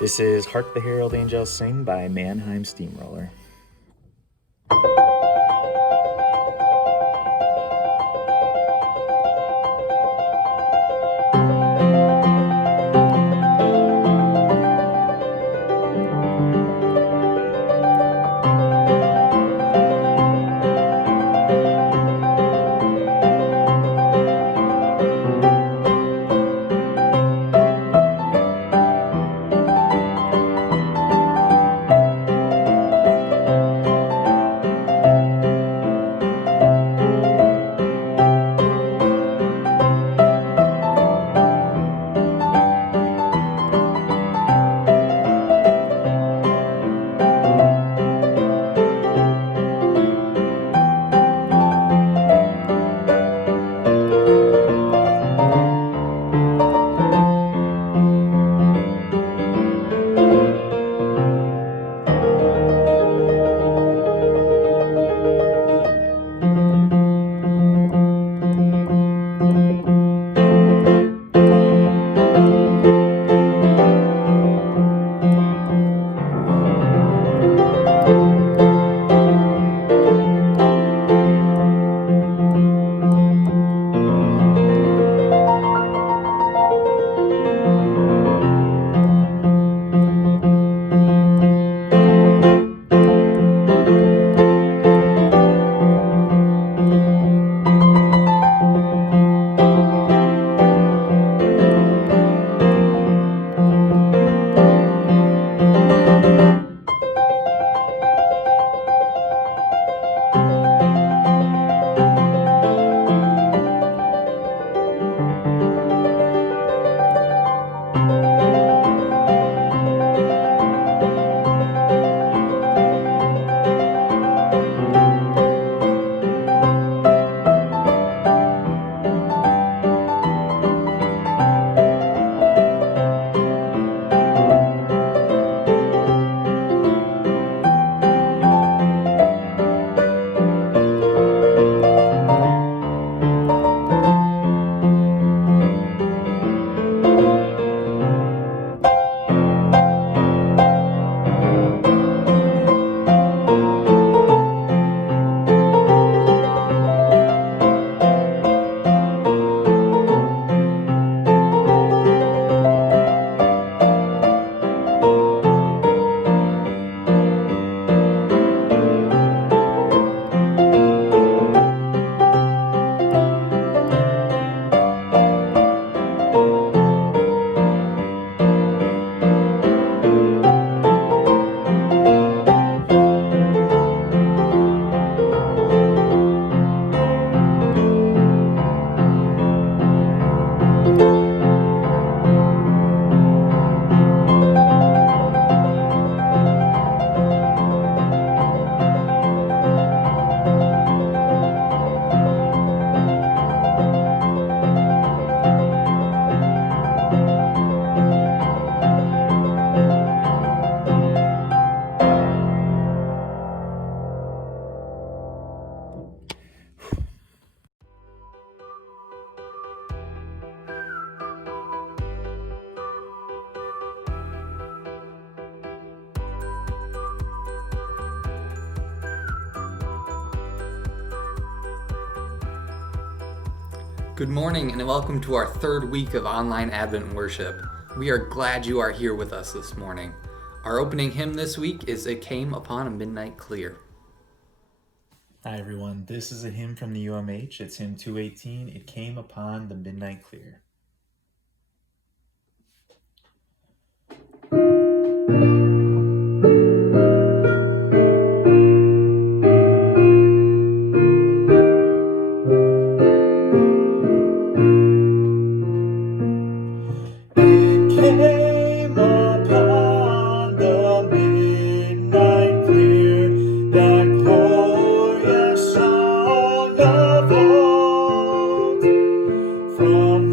This is Hark the Herald Angels Sing by Mannheim Steamroller. Good morning and welcome to our third week of online Advent worship. We are glad you are here with us this morning. Our opening hymn this week is It Came Upon a Midnight Clear. Hi everyone, this is a hymn from the UMH. It's hymn 218, It Came Upon the Midnight Clear. From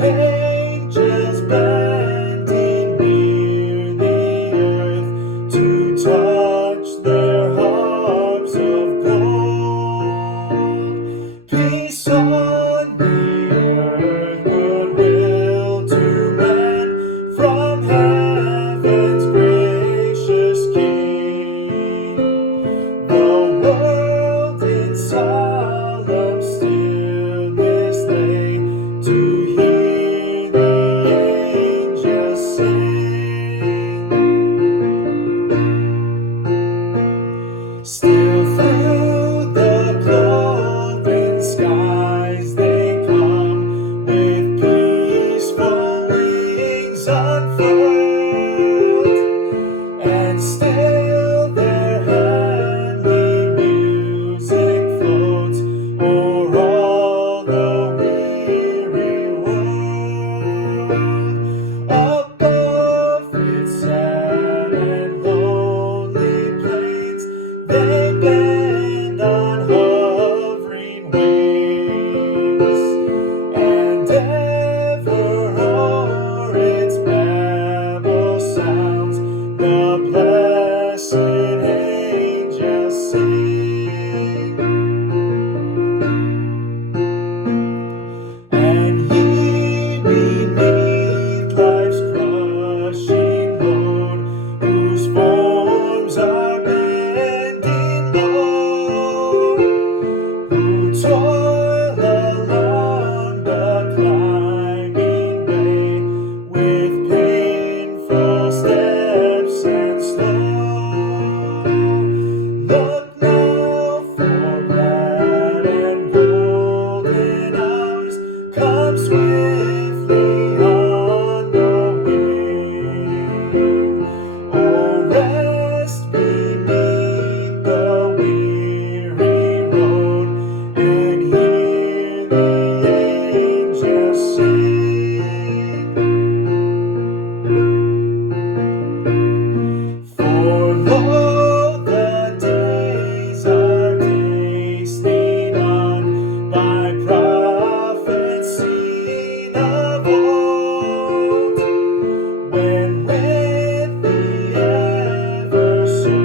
swiftly on the wing. Oh, rest beneath the weary road and hear the angels sing. For lo, the days are hastening on by prophets seen of old, when with the ever-circling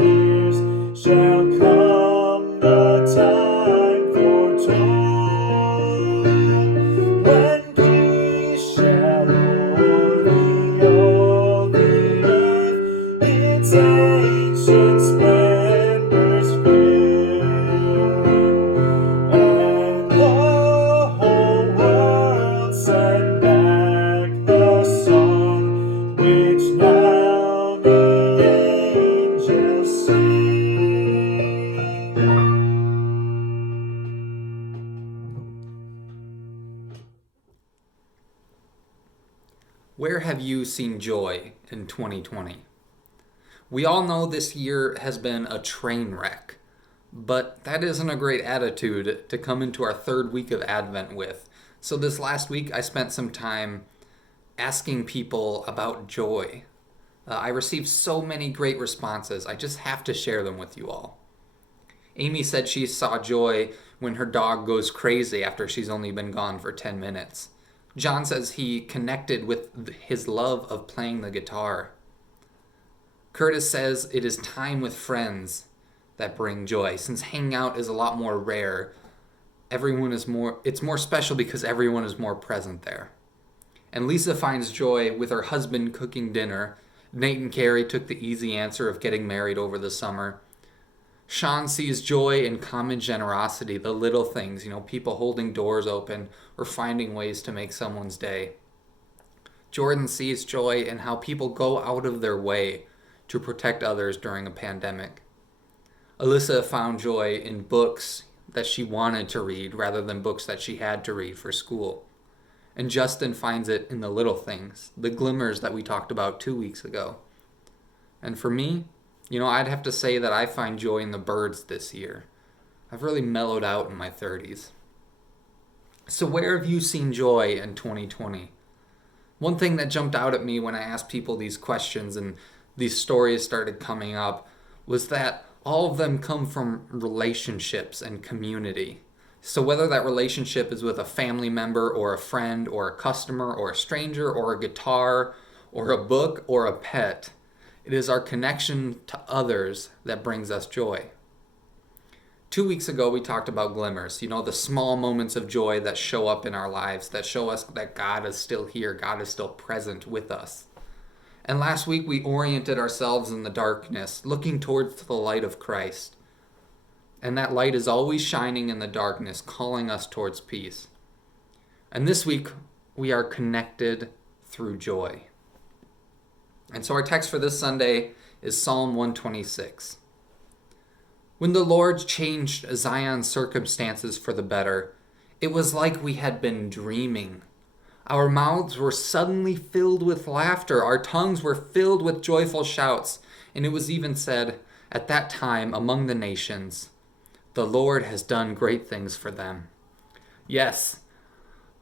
years shall come the time foretold, when peace shall o'er the earth its ancient splendors fill, and the whole world send back the song which now the angels sing. Where have you seen joy in 2020? We all know this year has been a train wreck, but that isn't a great attitude to come into our third week of Advent with. So this last week, I spent some time asking people about joy. I received so many great responses. I just have to share them with you all. Amy said she saw joy when her dog goes crazy after she's only been gone for 10 minutes. John says he connected with his love of playing the guitar. Curtis says it is time with friends that bring joy. Since hanging out is a lot more rare, it's more special because everyone is more present there. And Lisa finds joy with her husband cooking dinner. Nate and Carrie took the easy answer of getting married over the summer. Sean sees joy in common generosity, the little things, people holding doors open or finding ways to make someone's day. Jordan sees joy in how people go out of their way to protect others during a pandemic. Alyssa found joy in books that she wanted to read rather than books that she had to read for school. And Justin finds it in the little things, the glimmers that we talked about 2 weeks ago. And for me, I'd have to say that I find joy in the birds this year. I've really mellowed out in my 30s. So where have you seen joy in 2020? One thing that jumped out at me when I asked people these questions and these stories started coming up was that all of them come from relationships and community. So whether that relationship is with a family member or a friend or a customer or a stranger or a guitar or a book or a pet, it is our connection to others that brings us joy. 2 weeks ago, we talked about glimmers, the small moments of joy that show up in our lives, that show us that God is still here, God is still present with us. And last week, we oriented ourselves in the darkness, looking towards the light of Christ. And that light is always shining in the darkness, calling us towards peace. And this week, we are connected through joy. And so our text for this Sunday is Psalm 126. When the Lord changed Zion's circumstances for the better, it was like we had been dreaming. Our mouths were suddenly filled with laughter. Our tongues were filled with joyful shouts. And it was even said at that time among the nations, the Lord has done great things for them. Yes,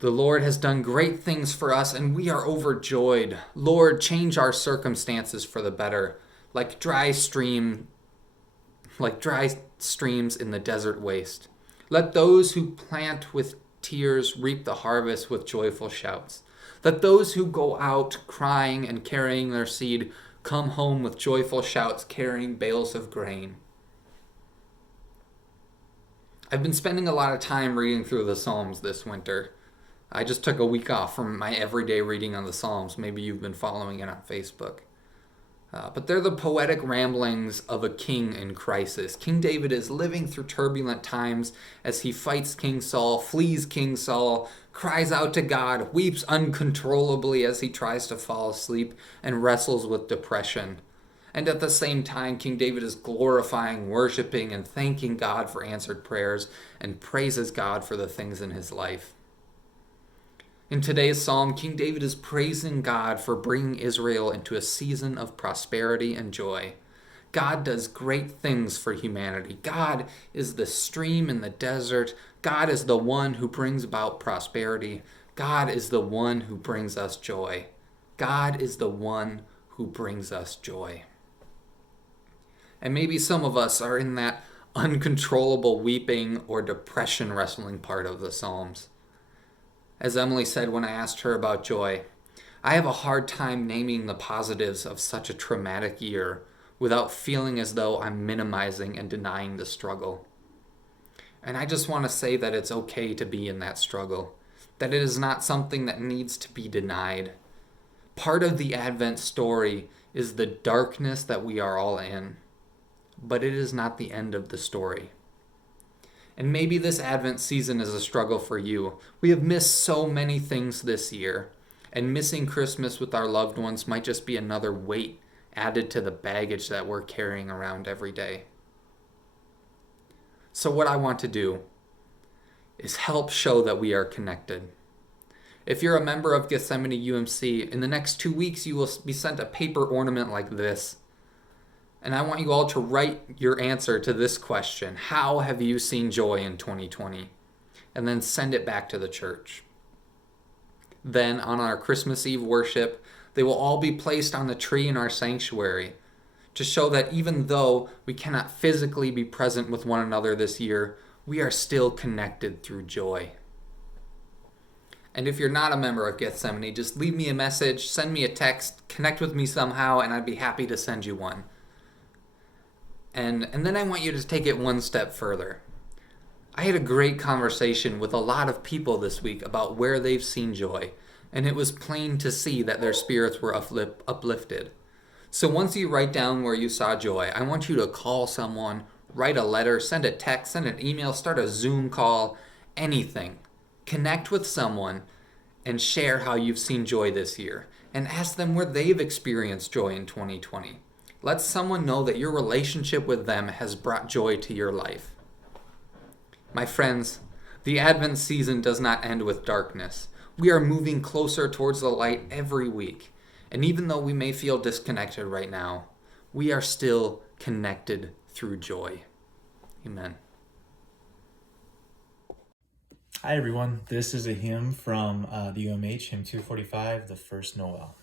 the Lord has done great things for us, and we are overjoyed. Lord, change our circumstances for the better, like dry streams in the desert waste. Let those who plant with tears reap the harvest with joyful shouts. Let those who go out crying and carrying their seed come home with joyful shouts, carrying bales of grain. I've been spending a lot of time reading through the Psalms this winter. I just took a week off from my everyday reading on the Psalms. Maybe you've been following it on Facebook. But they're the poetic ramblings of a king in crisis. King David is living through turbulent times as he fights King Saul, flees King Saul, cries out to God, weeps uncontrollably as he tries to fall asleep, and wrestles with depression. And at the same time, King David is glorifying, worshiping, and thanking God for answered prayers and praises God for the things in his life. In today's psalm, King David is praising God for bringing Israel into a season of prosperity and joy. God does great things for humanity. God is the stream in the desert. God is the one who brings about prosperity. God is the one who brings us joy. God is the one who brings us joy. And maybe some of us are in that uncontrollable weeping or depression wrestling part of the Psalms. As Emily said when I asked her about joy, I have a hard time naming the positives of such a traumatic year without feeling as though I'm minimizing and denying the struggle. And I just want to say that it's okay to be in that struggle, that it is not something that needs to be denied. Part of the Advent story is the darkness that we are all in, but it is not the end of the story. And maybe this Advent season is a struggle for you. We have missed so many things this year, and missing Christmas with our loved ones might just be another weight added to the baggage that we're carrying around every day. So what I want to do is help show that we are connected. If you're a member of Gethsemane UMC, in the next 2 weeks you will be sent a paper ornament like this. And I want you all to write your answer to this question: how have you seen joy in 2020? And then send it back to the church. Then on our Christmas Eve worship, they will all be placed on the tree in our sanctuary to show that even though we cannot physically be present with one another this year, we are still connected through joy. And if you're not a member of Gethsemane, just leave me a message, send me a text, connect with me somehow, and I'd be happy to send you one. And then I want you to take it one step further. I had a great conversation with a lot of people this week about where they've seen joy, and it was plain to see that their spirits were uplifted. So once you write down where you saw joy, I want you to call someone, write a letter, send a text, send an email, start a Zoom call, anything. Connect with someone and share how you've seen joy this year, and ask them where they've experienced joy in 2020. Let someone know that your relationship with them has brought joy to your life. My friends, the Advent season does not end with darkness. We are moving closer towards the light every week. And even though we may feel disconnected right now, we are still connected through joy. Amen. Hi everyone, this is a hymn from the UMH, hymn 245, the First Noel.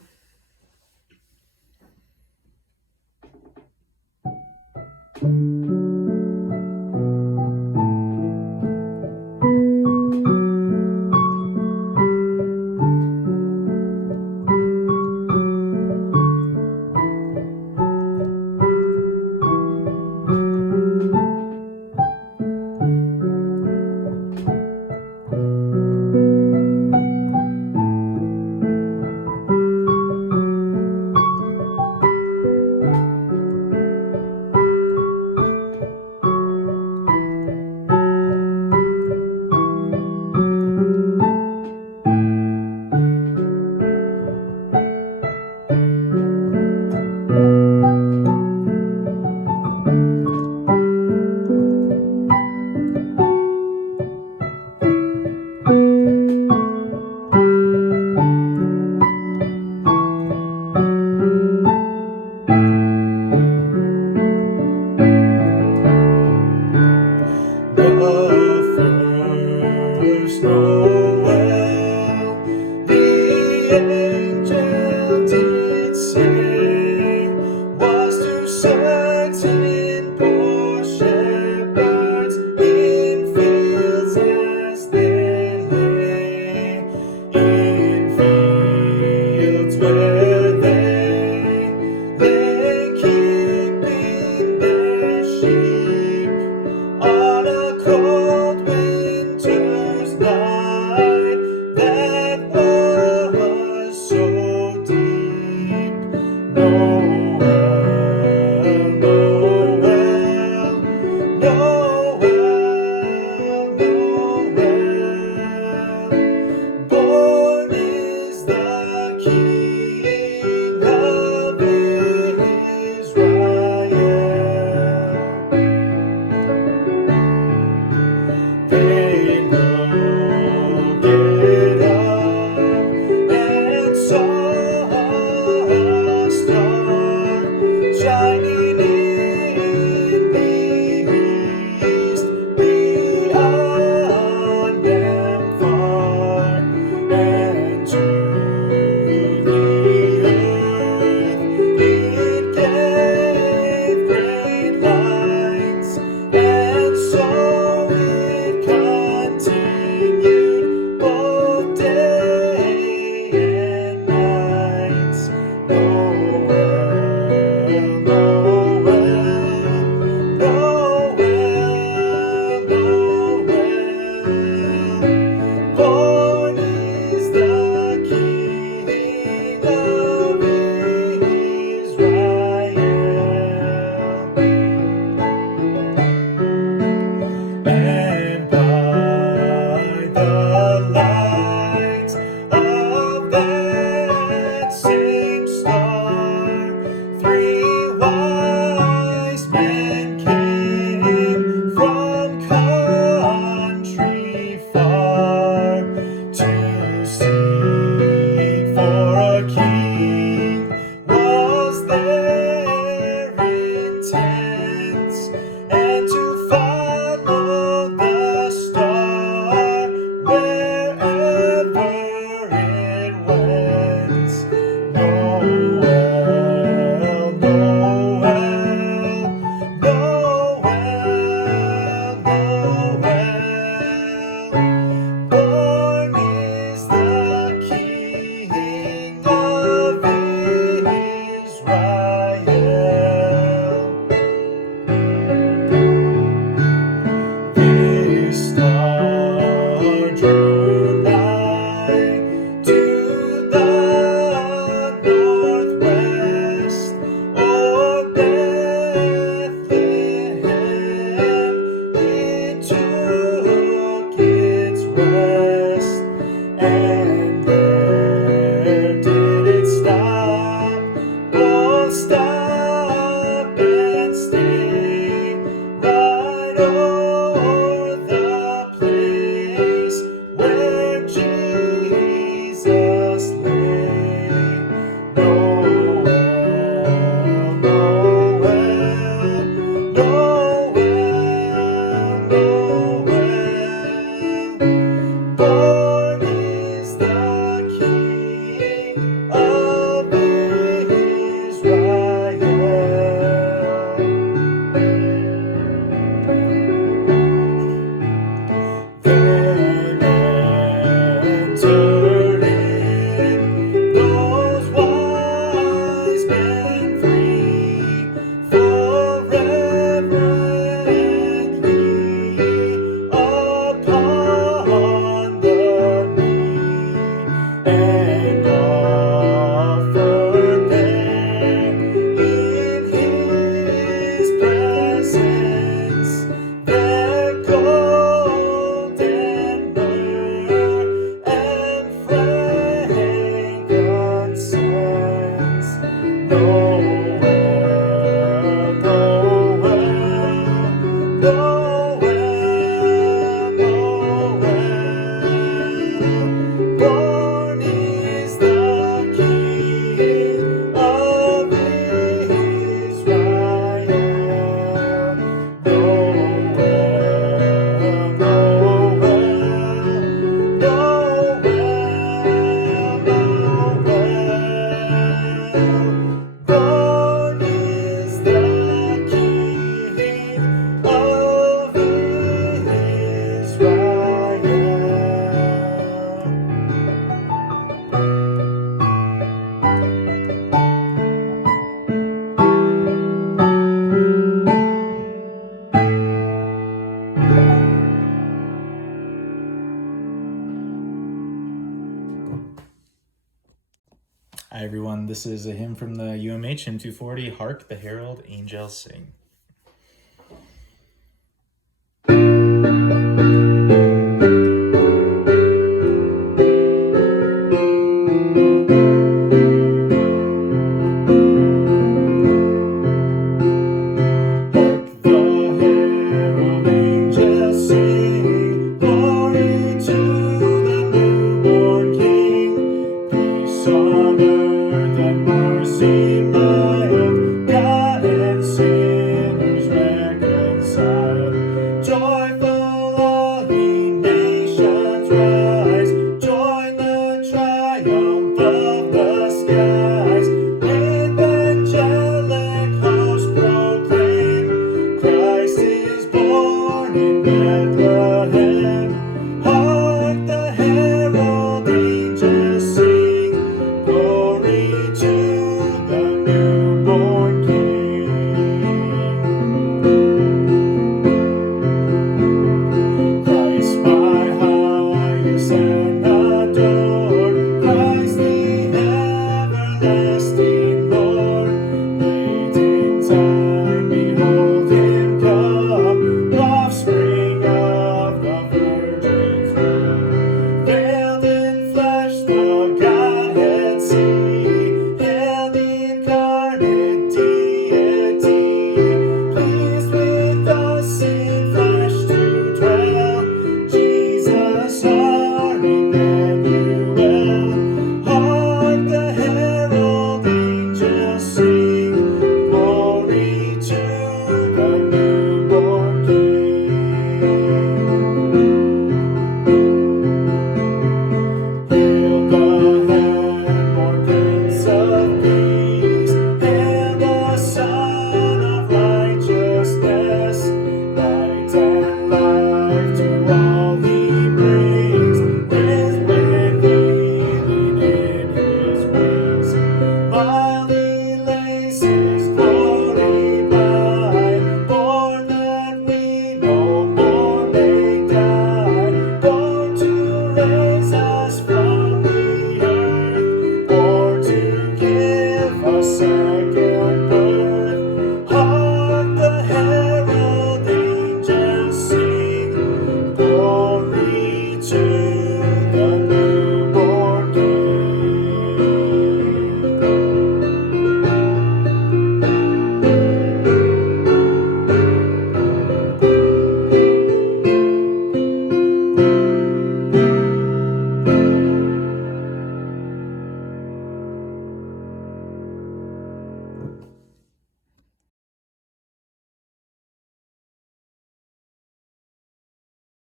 Hi everyone, this is a hymn from the UMH hymn 240, Hark, the Herald, Angels Sing.